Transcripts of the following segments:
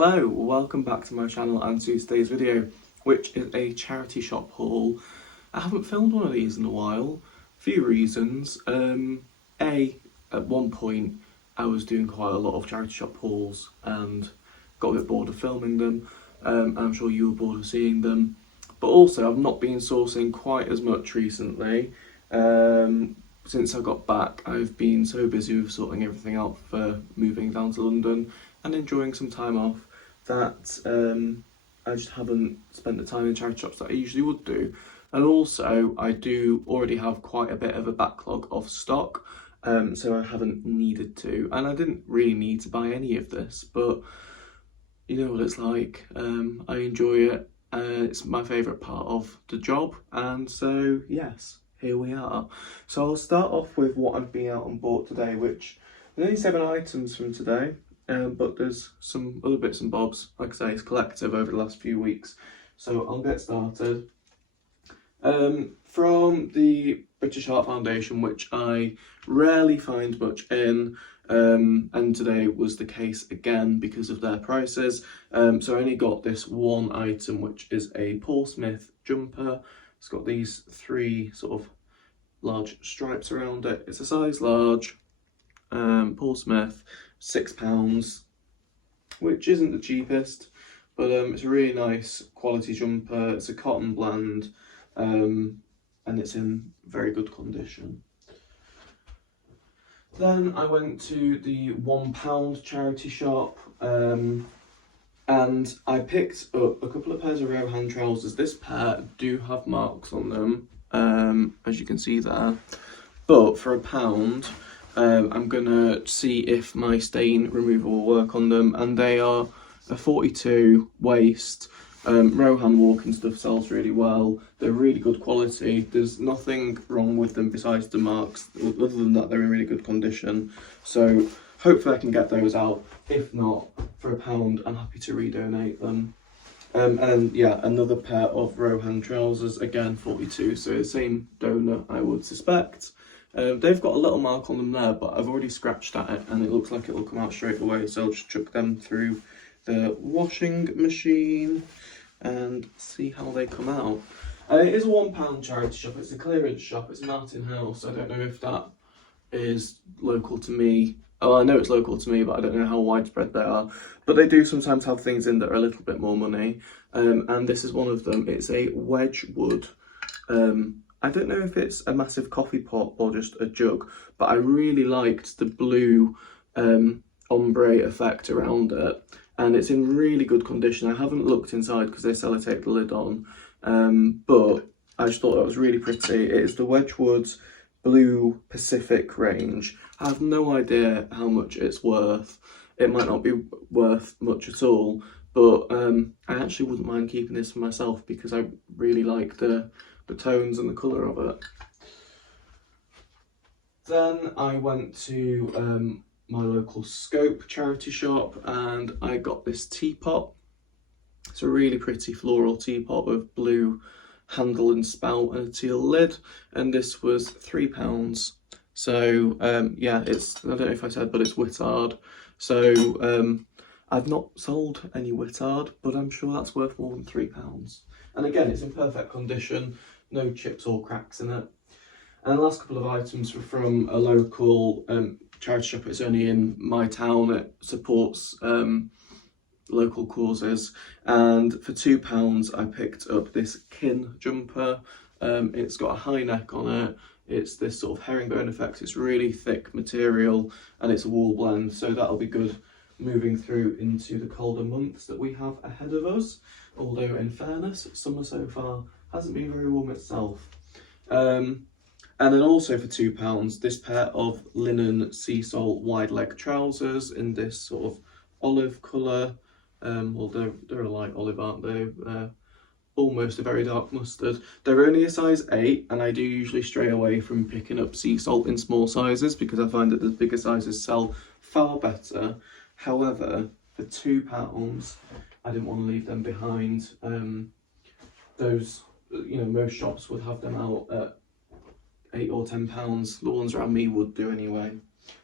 Hello, welcome back to my channel and to today's video, which is a charity shop haul. I haven't filmed one of these in a while, a few reasons. At one point I was doing quite a lot of charity shop hauls and got a bit bored of filming them. I'm sure you were bored of seeing them. But also I've not been sourcing quite as much recently. Since I got back, I've been so busy with sorting everything out for moving down to London and enjoying some time off that I just haven't spent the time in charity shops that I usually would do. And also I do already have quite a bit of a backlog of stock, so I haven't needed to, and I didn't really need to buy any of this, but you know what it's like. I enjoy it. It's my favourite part of the job, and so yes, here we are. So I'll start off with what I've been out and bought today, which there's only 7 items from today, but there's some other bits and bobs. Like I say, it's collective over the last few weeks. So I'll get started. From the British Heart Foundation, which I rarely find much in, and today was the case again because of their prices. So I only got this one item, which is a Paul Smith jumper. It's got these 3 sort of large stripes around it. It's a size large, Paul Smith, £6, which isn't the cheapest, but it's a really nice quality jumper. It's a cotton blend, and it's in very good condition. Then I went to the £1 charity shop, and I picked up a couple of pairs of Rohan trousers. This pair do have marks on them, as you can see there, but for £1, I'm gonna see if my stain removal will work on them, and they are a 42 waist. Rohan walking stuff sells really well. They're really good quality. There's nothing wrong with them besides the marks. Other than that, they're in really good condition. So hopefully I can get those out. If not, for £1, I'm happy to redonate them. And yeah, another pair of Rohan trousers, again 42, so the same donor I would suspect. They've got a little mark on them there, but I've already scratched at it and it looks like it'll come out straight away, so I'll just chuck them through the washing machine and see how they come out. It is a £1 charity shop. It's a clearance shop. It's Martin House. I don't know if that is local to me. Oh, I know it's local to me, but I don't know how widespread they are. But they do sometimes have things in that are a little bit more money, and this is one of them. It's a Wedgwood. I don't know if it's a massive coffee pot or just a jug, but I really liked the blue ombre effect around it, and it's in really good condition. I haven't looked inside because they sellotape the lid on, but I just thought that was really pretty. It is the Wedgwood's Blue Pacific range. I have no idea how much it's worth. It might not be worth much at all, but I actually wouldn't mind keeping this for myself because I really like the tones and the colour of it. Then I went to my local Scope charity shop and I got this teapot. It's a really pretty floral teapot with blue handle and spout and a teal lid, and this was £3. So yeah, it's, I don't know if I said, but it's Wittard. So I've not sold any Wittard, but I'm sure that's worth more than £3. And again, it's in perfect condition, no chips or cracks in it. And the last couple of items were from a local charity shop. It's only in my town. It supports local causes, and for £2 I picked up this Kin jumper. It's got a high neck on it. It's this sort of herringbone effect. It's really thick material and it's a wool blend, so that'll be good moving through into the colder months that we have ahead of us, although in fairness, summer so far hasn't been very warm itself. And then also for £2, this pair of linen sea salt wide leg trousers in this sort of olive colour. Well, they're a light olive, aren't they? Almost a very dark mustard. They're only a size 8, and I do usually stray away from picking up sea salt in small sizes because I find that the bigger sizes sell far better. However, for £2, I didn't want to leave them behind. Those, you know, most shops would have them out at £8 or £10. The ones around me would do anyway.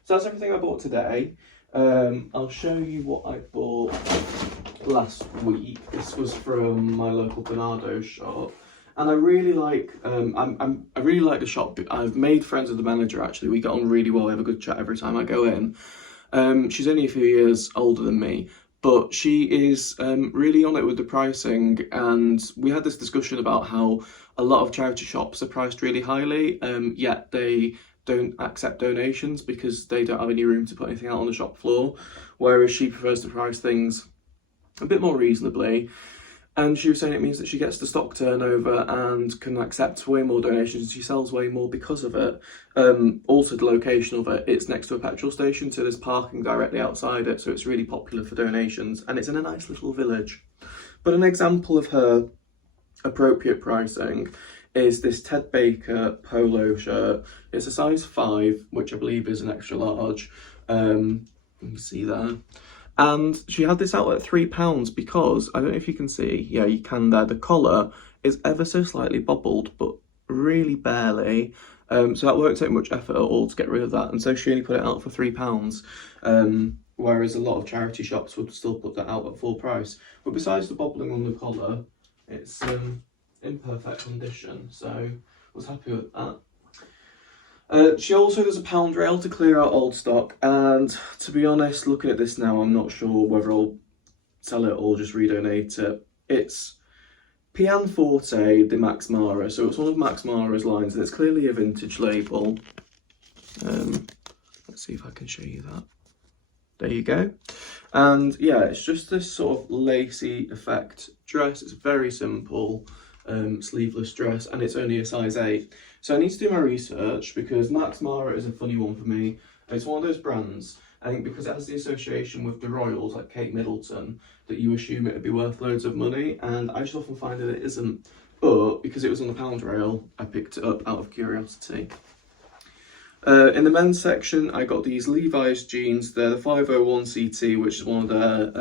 So that's everything I bought today. I'll show you what I bought last week. This was from my local Bernardo shop, and I really like I really like the shop. I've made friends with the manager actually. We get on really well. We have a good chat every time I go in. She's only a few years older than me, but she is really on it with the pricing, and we had this discussion about how a lot of charity shops are priced really highly, yet they don't accept donations because they don't have any room to put anything out on the shop floor, whereas she prefers to price things a bit more reasonably. And she was saying it means that she gets the stock turnover and can accept way more donations. She sells way more because of it. Also, the location of it, it's next to a petrol station, so there's parking directly outside it, so it's really popular for donations, and it's in a nice little village. But an example of her appropriate pricing is this Ted Baker polo shirt. It's a size 5, which I believe is an extra large. You can see there. And she had this out at £3 because, I don't know if you can see, yeah, you can there, the collar is ever so slightly bobbled, but really barely. So that won't take much effort at all to get rid of that. And so she only put it out for £3, whereas a lot of charity shops would still put that out at full price. But besides the bobbling on the collar, it's in perfect condition, so I was happy with that. She also does a pound rail to clear out old stock, and to be honest, looking at this now, I'm not sure whether I'll sell it or just redonate it. It's Pianoforte de Max Mara, so it's one of Max Mara's lines, and it's clearly a vintage label. Let's see if I can show you that. There you go. And yeah, it's just this sort of lacy effect dress. It's very simple. Sleeveless dress, and it's only a size 8. So I need to do my research because Max Mara is a funny one for me. It's one of those brands, I think, because it has the association with the royals like Kate Middleton, that you assume it would be worth loads of money, and I just often find that it isn't. But because it was on the pound rail, I picked it up out of curiosity. In the men's section, I got these Levi's jeans. They're the 501 CT, which is one of their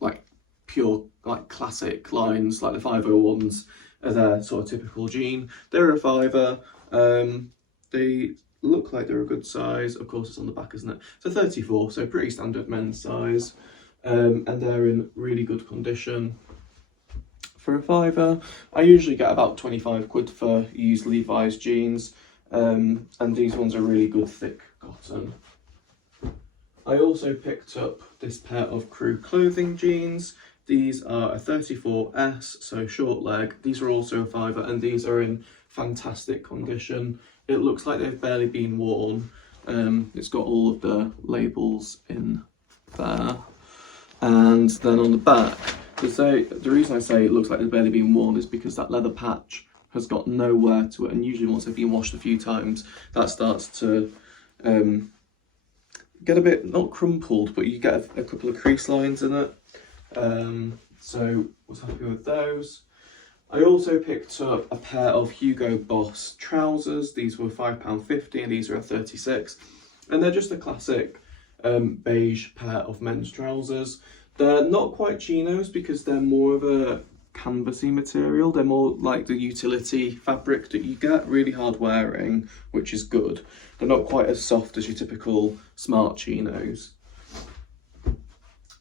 like pure, like classic lines, like the 501s are their sort of typical jean. They're a £5. They look like they're a good size. Of course, it's on the back, isn't it? So 34, so pretty standard men's size. And they're in really good condition. For a £5, I usually get about 25 quid for used Levi's jeans. And these ones are really good thick cotton. I also picked up this pair of Crew clothing jeans. These are a 34S, so short leg. These are also a £5, and these are in fantastic condition. It looks like they've barely been worn. It's got all of the labels in there. And then on the back, the reason I say it looks like they've barely been worn is because that leather patch has got no wear to it, and usually once they've been washed a few times, that starts to get a bit, not crumpled, but you get a couple of crease lines in it. So was happy with those. I also picked up a pair of Hugo Boss trousers. These were £5.50 and these are a 36, and they're just a classic beige pair of men's trousers. They're not quite chinos because they're more of a canvasy material. They're more like the utility fabric that you get, really hard wearing, which is good. They're not quite as soft as your typical smart chinos.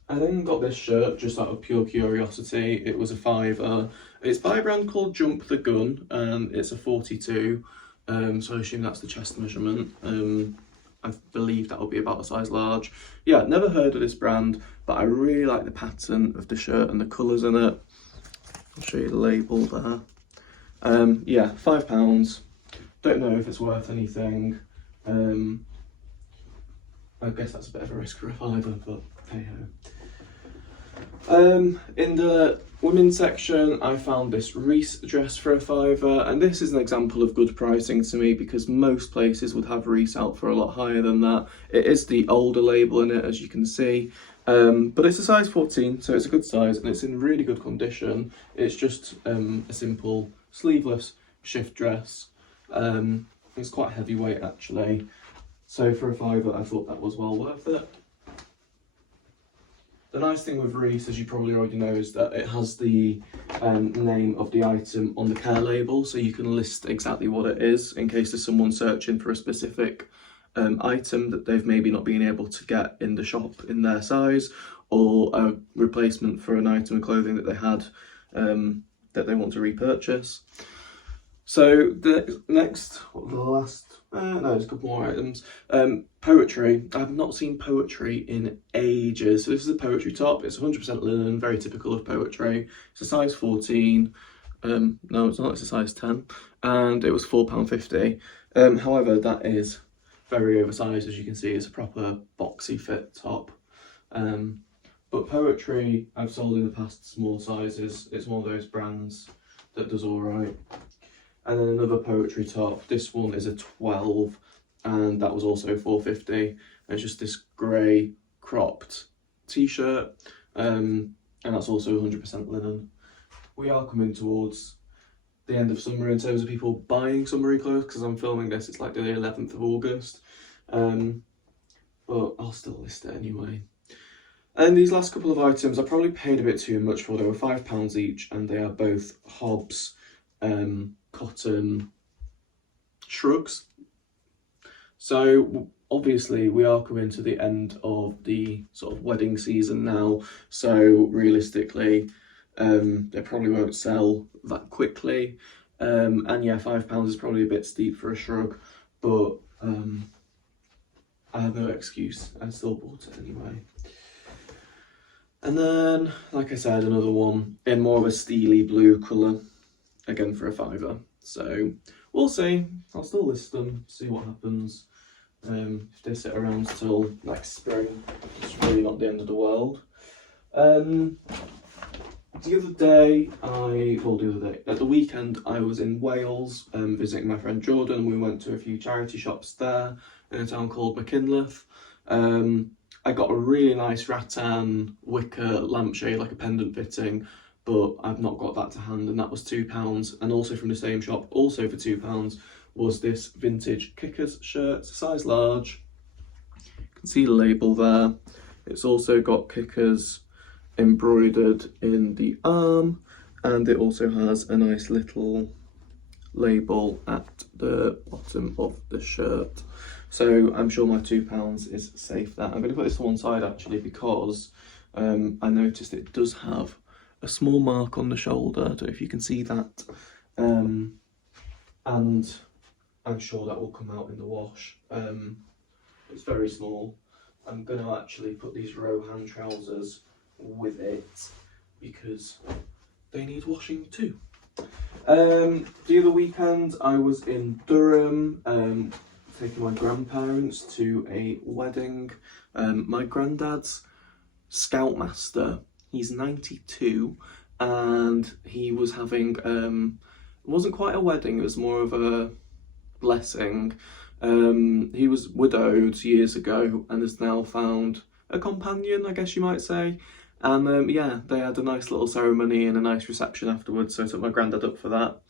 I then got this shirt just out of pure curiosity. It was a £5. It's by a brand called Jump the Gun, and it's a 42. So I assume that's the chest measurement. I believe that will be about a size large. Yeah, never heard of this brand, but I really like the pattern of the shirt and the colours in it. I'll show you the label there. Yeah, £5. Don't know if it's worth anything. I guess that's a bit of a risk for a £5, but hey ho. In the women's section, I found this Reese dress for a £5, and this is an example of good pricing to me because most places would have Reese out for a lot higher than that. It is the older label in it, as you can see, but it's a size 14, so it's a good size and it's in really good condition. It's just a simple sleeveless shift dress. It's quite heavyweight actually, so for a £5 I thought that was well worth it. The nice thing with Reese, as you probably already know, is that it has the name of the item on the care label, so you can list exactly what it is in case there's someone searching for a specific item that they've maybe not been able to get in the shop in their size, or a replacement for an item of clothing that they had that they want to repurchase. So the next, the last, no, there's a couple more items. Poetry. I've not seen poetry in ages. So this is a poetry top. It's 100% linen, very typical of poetry. It's a size 14. No, it's not. It's a size 10, and it was £4.50. However, that is very oversized, as you can see. It's a proper boxy fit top. But poetry, I've sold in the past small sizes. It's one of those brands that does all right. And then another poetry top. This one is a 12, and that was also £4.50. And it's just this grey cropped t-shirt, and that's also 100% linen. We are coming towards the end of summer in terms of people buying summery clothes, because I'm filming this, it's like the 11th of August. But I'll still list it anyway. And these last couple of items I probably paid a bit too much for. They were £5 each, and they are both Hobbs cotton shrugs. So obviously we are coming to the end of the sort of wedding season now, so realistically they probably won't sell that quickly, and yeah, £5 is probably a bit steep for a shrug, but I have no excuse, I still bought it anyway. And then, like I said, another one in more of a steely blue colour, again for a £5. So we'll see. I'll still list them, see what happens. If they sit around till like spring, it's really not the end of the world. The other day, at the weekend, I was in Wales visiting my friend Jordan, and we went to a few charity shops there in a town called Machynlleth. I got a really nice rattan wicker lampshade, like a pendant fitting, but I've not got that to hand, and that was £2. And also from the same shop, also for £2, was this vintage Kickers shirt. It's a size large. You can see the label there. It's also got Kickers embroidered in the arm, and it also has a nice little label at the bottom of the shirt. So I'm sure my £2 is safe there. I'm going to put this to one side actually, because I noticed it does have a small mark on the shoulder. I don't know if you can see that, and I'm sure that will come out in the wash. It's very small. I'm going to actually put these Rohan trousers with it because they need washing too. The other weekend I was in Durham, taking my grandparents to a wedding. My granddad's scoutmaster, he's 92, and he was having, it wasn't quite a wedding, it was more of a blessing. He was widowed years ago and has now found a companion, I guess you might say. And yeah, they had a nice little ceremony and a nice reception afterwards, so I took my granddad up for that.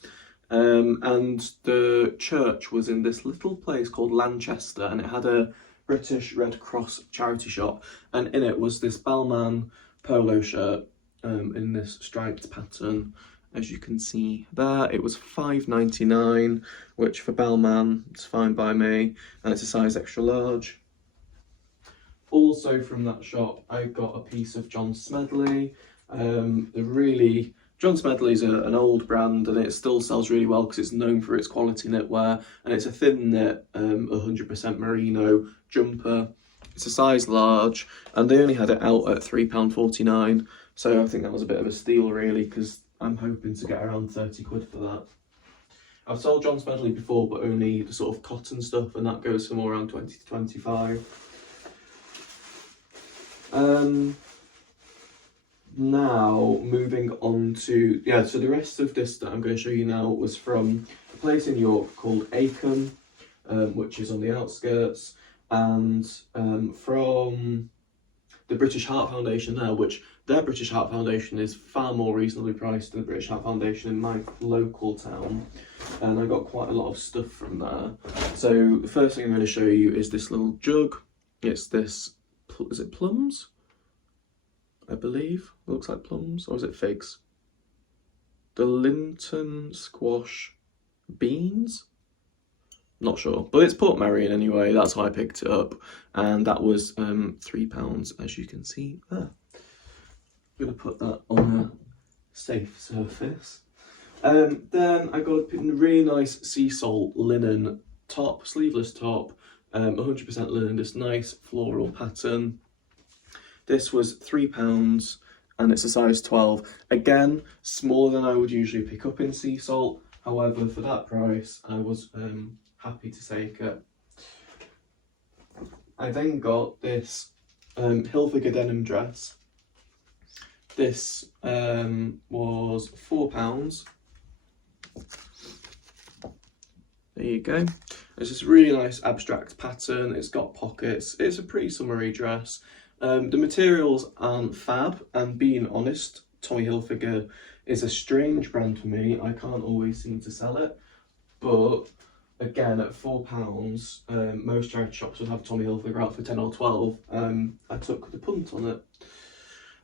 And the church was in this little place called Lanchester, and it had a British Red Cross charity shop, and in it was this Balmain polo shirt in this striped pattern, as you can see there. It was £5.99, which for Balmain is fine by me, and it's a size extra large. Also from that shop, I got a piece of John Smedley. John Smedley's an old brand, and it still sells really well because it's known for its quality knitwear, and it's a thin knit, 100% merino jumper. It's a size large, and they only had it out at £3.49, so I think that was a bit of a steal really, because I'm hoping to get around 30 quid for that. I've sold John Smedley before, but only the sort of cotton stuff, and that goes for more around 20 to 25. Now moving on to, so the rest of this that I'm going to show you now was from a place in York called Acomb, which is on the outskirts, and from the British Heart Foundation there, which their British Heart Foundation is far more reasonably priced than the British Heart Foundation in my local town, and I got quite a lot of stuff from there. So the first thing I'm going to show you is this little jug. It's this, is it plums? I believe it looks like plums, or is it figs? The Linton squash beans? Not sure, but it's Port Merion anyway. That's how I picked it up, and that was £3, as you can see there. going to put that on a safe surface. Then I got a really nice sea salt linen top, sleeveless top, 100% linen, this nice floral pattern. This was £3 and it's a size 12. Again, smaller than I would usually pick up in sea salt. However, for that price, I was happy to take it. I then got this Hilfiger denim dress. This was £4. There you go. It's this really nice abstract pattern. It's got pockets. It's a pretty summery dress. The materials aren't fab, and being honest, Tommy Hilfiger is a strange brand for me. I can't always seem to sell it, but again, at £4, most charity shops would have Tommy Hilfiger out for 10 or 12. I took the punt on it.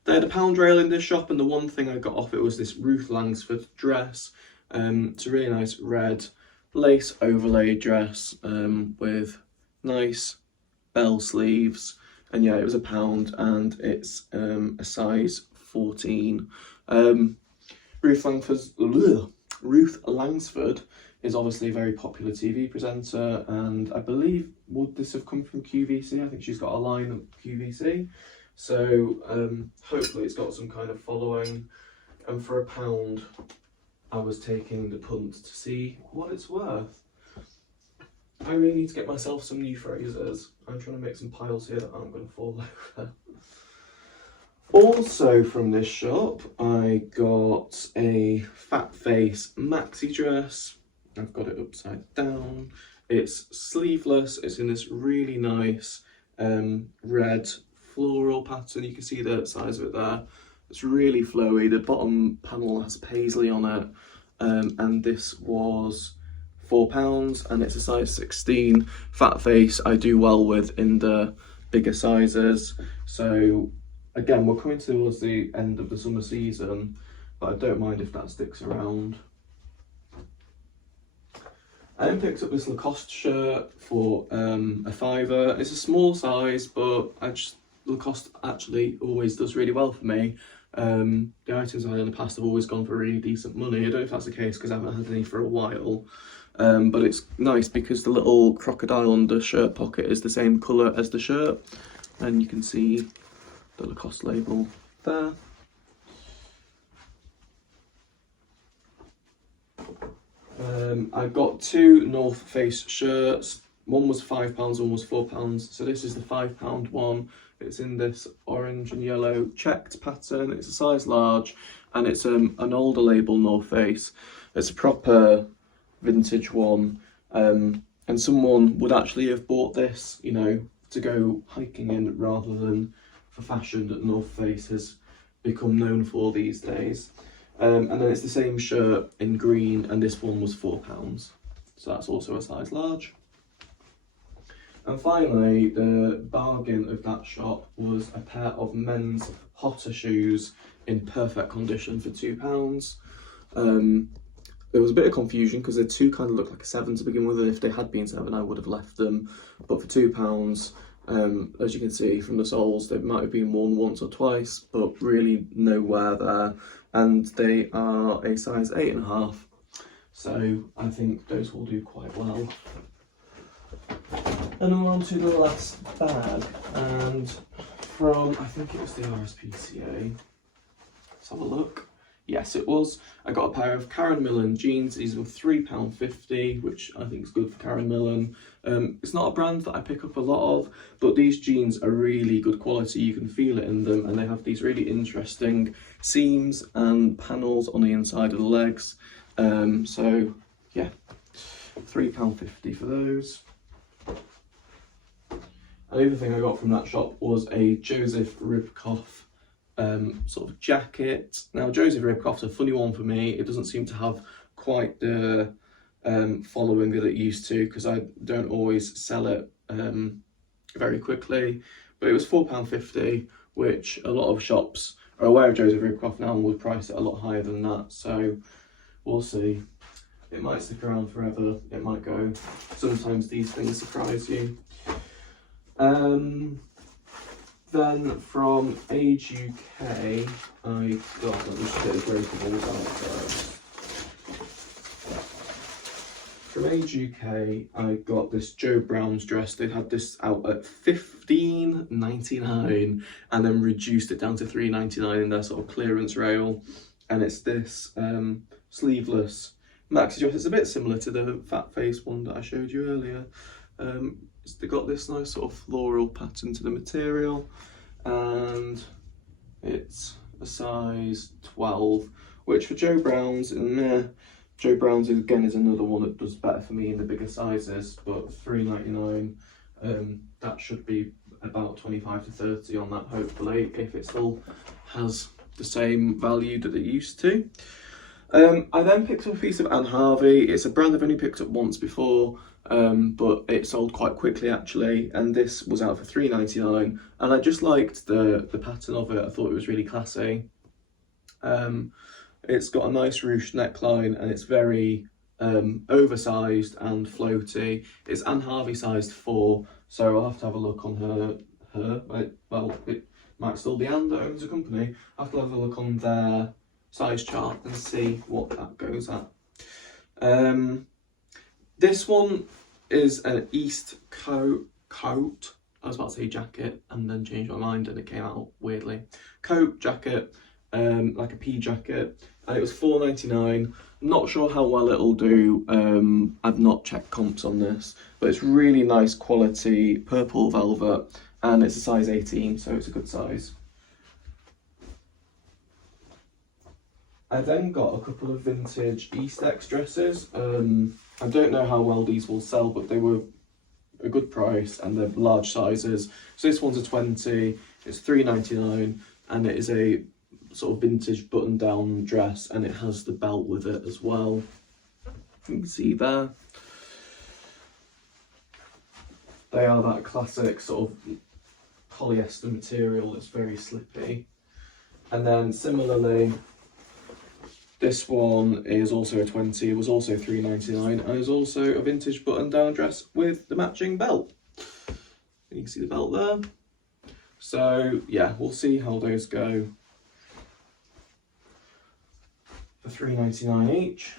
They had a pound rail in this shop, and the one thing I got off it was this Ruth Langsford dress. It's a really nice red lace overlay dress with nice bell sleeves, and yeah, it was £1 and it's a size 14. Ruth Langsford is obviously a very popular TV presenter, and I believe would this have come from QVC? I think she's got a line of QVC, so hopefully it's got some kind of following, and for £1 I was taking the punt to see what it's worth. I really need to get myself some new phrases. I'm trying to make some piles here that aren't going to fall over. Also from this shop, I got a fat face maxi dress. I've got it upside down. It's sleeveless. It's in this really nice red floral pattern. You can see the size of it there. It's really flowy. The bottom panel has paisley on it, and this was £4 and it's a size 16. Fat face I do well with in the bigger sizes. So again, we're coming towards the end of the summer season, but I don't mind if that sticks around. I then picked up this Lacoste shirt for a £5. It's a small size, but Lacoste actually always does really well for me. The items I've had in the past have always gone for really decent money. I don't know if that's the case because I haven't had any for a while, but it's nice because the little crocodile on the shirt pocket is the same colour as the shirt, and you can see the Lacoste label there. I got two North Face shirts. One was £5, one was £4. So this is the £5 one. It's in this orange and yellow checked pattern. It's a size large, and it's an older label North Face. It's a proper vintage one, and someone would actually have bought this, you know, to go hiking in rather than for fashion that North Face has become known for these days. And then it's the same shirt in green, and this one was £4. So that's also a size large. And finally, the bargain of that shop was a pair of men's Hotter shoes in perfect condition for £2. There was a bit of confusion because the two kind of looked like a 7 to begin with, and if they had been 7 I would have left them. But for £2, as you can see from the soles, they might have been worn once or twice, but really no wear there. And they are a size 8.5, so I think those will do quite well. And we're on to the last bag, and from, I think it was the RSPCA. Let's have a look. Yes, it was. I got a pair of Karen Millen jeans. These were £3.50, which I think is good for Karen Millen. It's not a brand that I pick up a lot of, but these jeans are really good quality. You can feel it in them, and they have these really interesting seams and panels on the inside of the legs. So yeah, £3.50 for those. Another thing I got from that shop was a Joseph Ribkoff sort of jacket. Now, Joseph Ribkoff's a funny one for me. It doesn't seem to have quite the following that it used to, because I don't always sell it very quickly. But it was £4.50, which a lot of shops are aware of Joseph Ribkoff now and would price it a lot higher than that. So we'll see. It might stick around forever. It might go. Sometimes these things surprise you. Then from Age UK, I got, let me just get the breakables out first. From Age UK, I got this Joe Brown's dress. They had this out at $15.99 and then reduced it down to $3.99 in their sort of clearance rail. And it's this sleeveless maxi dress. It's a bit similar to the fat face one that I showed you earlier. They got this nice sort of floral pattern to the material, and it's a size 12, which for Joe Brown's, Joe Brown's again is another one that does better for me in the bigger sizes, but $3.99, that should be about 25 to 30 on that, hopefully, if it still has the same value that it used to. I then picked up a piece of Anne Harvey. It's a brand I've only picked up once before, but it sold quite quickly actually, and this was out for $3.99, and I just liked the pattern of it. I thought it was really classy. It's got a nice ruched neckline, and it's very oversized and floaty. It's Anne Harvey sized 4, so I'll have to have a look on well, it might still be Anne that owns the company. I'll have to have a look on their size chart and see what that goes at. This one is an East coat. I was about to say jacket and then changed my mind and it came out weirdly. Coat, jacket, like a pea jacket, and it was $4.99. Not sure how well it'll do. I've not checked comps on this, but it's really nice quality purple velvet, and it's a size 18, so it's a good size. I then got a couple of vintage Eastex dresses. I don't know how well these will sell, but they were a good price and they're large sizes. So this one's a 20, it's $3.99, and it is a sort of vintage button-down dress, and it has the belt with it as well. You can see there. They are that classic sort of polyester material that's very slippy. And then similarly, this one is also a 20, it was also $3.99, and is also a vintage button-down dress with the matching belt. You can see the belt there. So yeah, we'll see how those go for $3.99 each.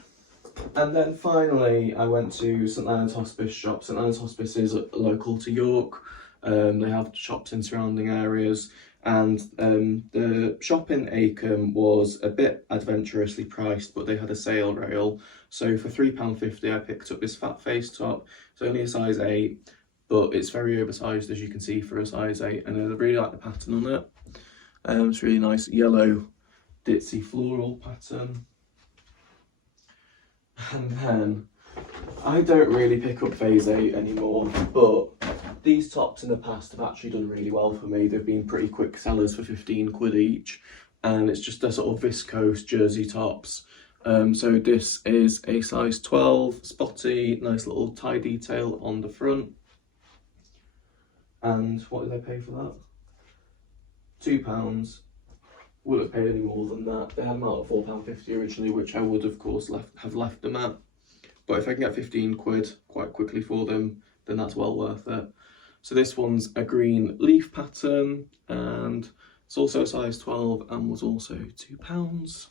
And then finally, I went to St Leonard's Hospice shop. St Leonard's Hospice is local to York. They have shops in surrounding areas. And the shop in Acomb was a bit adventurously priced, but they had a sale rail. So for £3.50 I picked up this fat face top. It's only a size 8, but it's very oversized, as you can see, for a size 8, and I really like the pattern on it. It's really nice yellow ditzy floral pattern. And then I don't really pick up phase 8 anymore, but these tops in the past have actually done really well for me. They've been pretty quick sellers for 15 quid each, and it's just a sort of viscose jersey tops. So this is a size 12, spotty, nice little tie detail on the front. And what did I pay for that? £2. Wouldn't have paid any more than that. They had them out at £4.50 originally, which I would of course have left them at. But if I can get 15 quid quite quickly for them, then that's well worth it. So this one's a green leaf pattern, and it's also a size 12 and was also £2.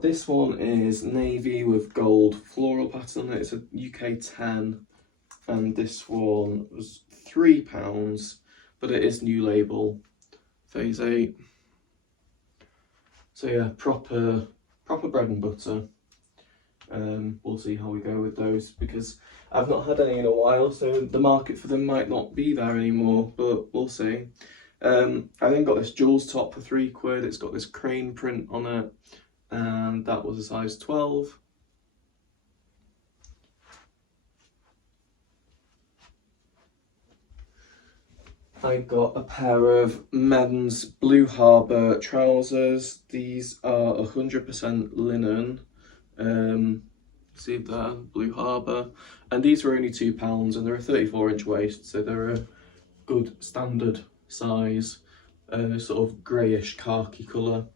This one is navy with gold floral pattern on it. It's a UK 10, and this one was £3, but it is new label, phase 8. So yeah, proper bread and butter. We'll see how we go with those, because I've not had any in a while, so the market for them might not be there anymore, but we'll see. I then got this Jules top for £3. It's got this crane print on it, and that was a size 12. I got a pair of men's Blue Harbour trousers. These are 100% linen. See there, Blue Harbour. And these were only £2, and they're a 34-inch waist, so they're a good standard size, sort of greyish khaki colour.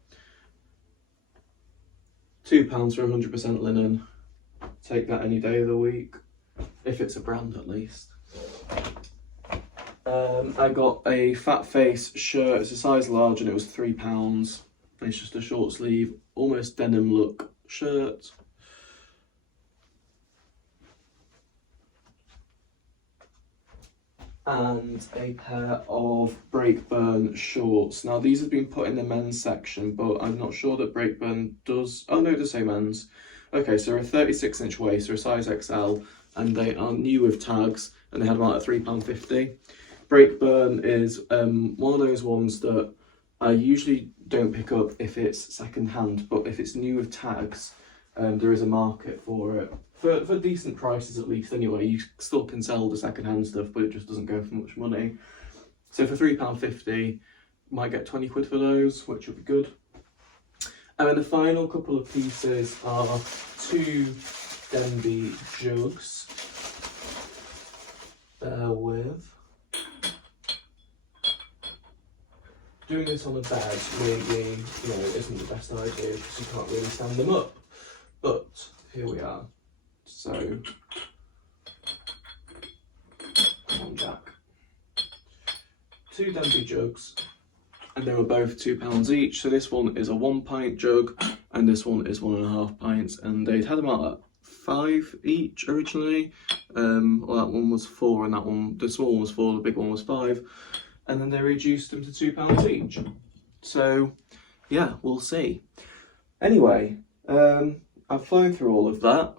£2 for 100% linen. Take that any day of the week. if it's a brand at least. I got a fat face shirt, it's a size large and it was £3. It's just a short sleeve, almost denim look shirt. And a pair of Breakburn shorts. Now these have been put in the men's section, but I'm not sure that Breakburn does, oh no, the same men's. Okay, so a 36-inch waist, or a size XL, and they are new with tags, and they had them out at £3.50. Breakburn is one of those ones that I usually don't pick up if it's second hand, but if it's new with tags, there is a market for it. For decent prices at least anyway. You still can sell the second hand stuff, but it just doesn't go for much money. So for £3.50, might get 20 quid for those, which would be good. And then the final couple of pieces are 2 Denby jugs. Bear with. Doing this on a bed maybe, isn't the best idea because you can't really stand them up. But here we are. So, come on, Jack. 2 Denby jugs, and they were both £2 each. So this one is a 1 pint jug, and this one is 1.5 pints. And they'd had them out at £5 each originally. Well, that one was 4, and that one, the small one was 4, the big one was 5. And then they reduced them to £2 each. So, yeah, we'll see. Anyway, I've flown through all of that.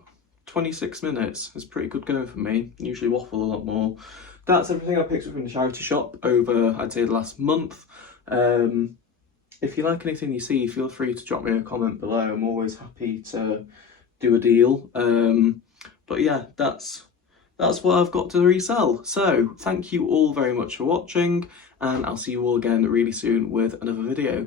26 minutes is pretty good going for me. Usually waffle a lot more. That's everything I picked up in the charity shop over, I'd say, the last month. If you like anything you see, feel free to drop me a comment below. I'm always happy to do a deal. But yeah, that's what I've got to resell. So thank you all very much for watching, and I'll see you all again really soon with another video.